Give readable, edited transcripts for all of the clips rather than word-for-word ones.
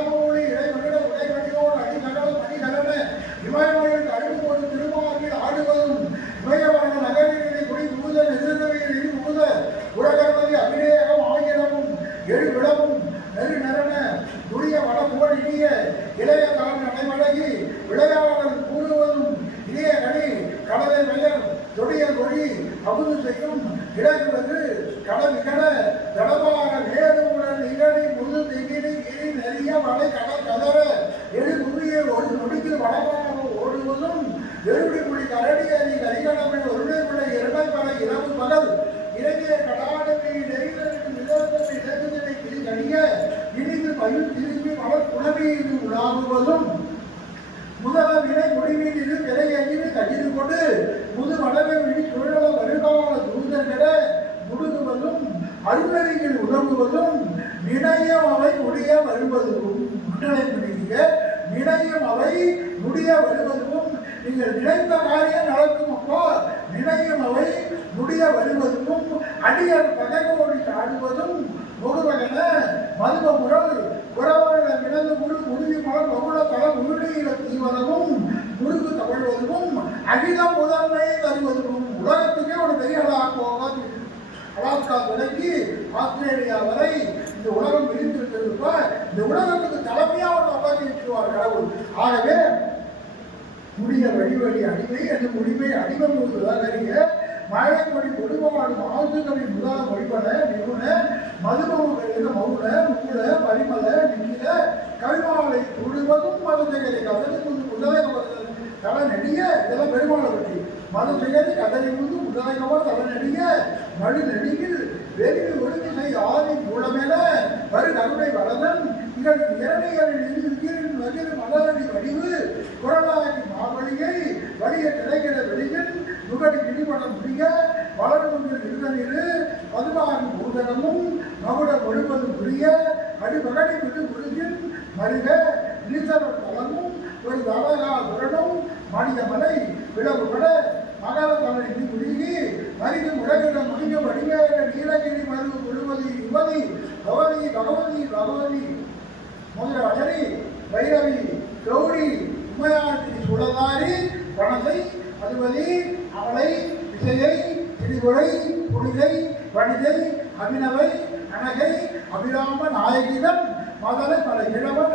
இளமொழி இடைமகிழ உடைமணியோடு அடிநகரம் அணிநகர இமயமொழியில் அழும்போது திருமாவில் ஆடுவதும் இமயவரண நகரிலே குடி முழுத எதிர்நவையில் முழுத உலகமதி அபிநேகம் ஆயிரமும் எழுவிடமும் நெருநரண துரிய வடபோல் இனிய இளைய கால நடைமழகி விளையாடல் கூறுவதும் இனிய கனி கடலை மயர் தொடிய மொழி அமுது செய்யும் இழகுவது கடமிகட தடபார வேறுடன் இகழி முழு திகிரி கிரி நெறிய வளை கடல் கதற எழுகுவிய ஒரு நொடிக்கு வடபாக ஓடுவதும் வெறுடிமொழி கரடியறி கரிகடமை ஒருடைமுறை இரண்டை இரவு பகல் இலங்கிய கடாடமை நெறிதற்கு நிலவமை இலகுதனை கிளி கடிய இனிது பயில் திரும்பி மலர் புலமையில் உலாகுவதும் முதல வினை முடிவில் இது விலையகிது கடிது கொண்டு முது வடவை விழி சுழல வருகால தூதர்கள முடுகுவதும் அருளறியில் உதவுவதும் நினையம் அவை முடிய வருவதும் நினையம் அவை முடிய வருவதும் நீங்கள் நினைத்த காரியம் நடக்கும் அப்போ நினையும் அவை முடிய வருவதும் அடியர் பகைவோடி ஆடுவதும் முருகன மதுப முரல் குறவர்கள வினது முழு முருகி மலர் பகுள தள முருகையில தீவனமும் முருகு தவழ்வதும் அகிலம் முதன்மையை தருவதும் உலகத்துக்கே ஒரு பெரிய ஆளாக்குவாங்க. அலாஸ்கா தொடங்கி ஆஸ்திரேலியா வரை இந்த உலகம் விரிந்திருக்கிறதுப்ப இந்த உலகத்துக்கு தலைமையா ஒரு அப்பாக்கி வச்சிருவார் கடவுள். ஆகவே முடிய வழி அடிமை என்று முடிவை அடிமை முழுவதுதான் அறிய மழைமொழி கொடுவாடும் ஆசுகவி முதல் மொழிபட நிபுண மதுபவுகள் மௌன முகுல பரிமள நிகில கவிமாலை தொடுவதும் மதுசெயலை கதறி முது முதலைகவர் தலை நெடிய இதெல்லாம் பெருமாளை பற்றி மதுசெயலை கதறி முது முதலைகவர் தலை நெடிய மழு நெடியில் வெறிவு ஒழுங்கிசை ஆதி மூலமேல வரு கருணை வளதன் இகள் இரணைகளில் இருந்து வகிர் மலரடி வடிவு குரலாகி மாவழியை வலிய கிடைக்கிற வெளியில் நுகடி இடிபட முடிய வளர்ந்து இருந்தனிரு பதினாறு பூதனமும் மகுட கொடுப்பது புரிய அடிபகடி விட்டு முழுகின் மருக நீசவர் தலமும் ஒரு தவகா புரணும் மனிதமலை விளவுபட மகள தமிழி முழுகி மறிந்து முடகிட முடிஞ்ச வடிவேக நீலகிரி மருவு முழுவதி யுவதி பவதி பகவதி பகவதி முதல அஜரி வைரவி கௌரி உமையாற்றி சுடதாரி பணத்தை அதுவதி அவளை விசையை திரிபுரை புனிதை வனிதை அபினவை அனகை அபிராம நாயகிதம் மதலை பல இளவன்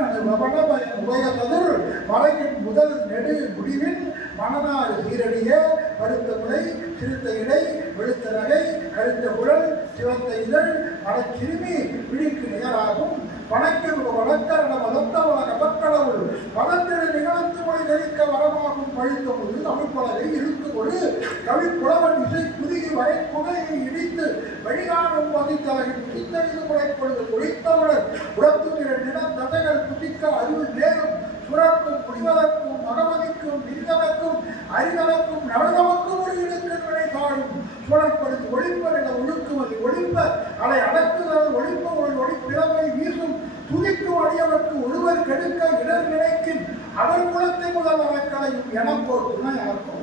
உபயகதிர் மலையின் முதல் நெடு முடிவின் மணநாடு சீரடிய பருத்த முனை சிறுத்த இடை வெளுத்த நகை கருத்த குழல் சிவந்த இதழ் மனச்சிறுமி பிடிக்கு நிகராகும் வணக்கம் வழக்கரண மதத்தவள கபக்கடவுள் வளர்ந்திட நிகழ்த்து மொழி தெரிக்க வரமாகும் பழித்த போது தமிழ்பலரை இழுத்து கொடு கவிப்புலவன் இசை குறுகி வரை புகையை இடித்து வழிகாணும் பதித்தலையில் பிடித்தறிந்து முறைப்படுது ஒழித்தவுடன் உடத்துகிற நிலம் தசைகள் புதிக்க அறிவு நேரும் சுரக்கும் புரிவதற்கும் மகமதிக்கும் நின்றதற்கும் அறிதலுக்கும் நவதமக்கும் ஒரு இடுக்கின்றனை காணும் சுழற்படுத்தி ஒழிப்பென ஒழுக்குவது ஒழிப்ப அலை அடக்குதல் ஒழிப்ப ஒரு ஒளிப்பிழமை வீசும் துதிக்கும் அடியவருக்கு ஒருவர் கெடுக்க இடர் நினைக்கும் அவர் குலத்தை முதல் அறக்கலையும் எனக்கோர் துணை அறக்கும்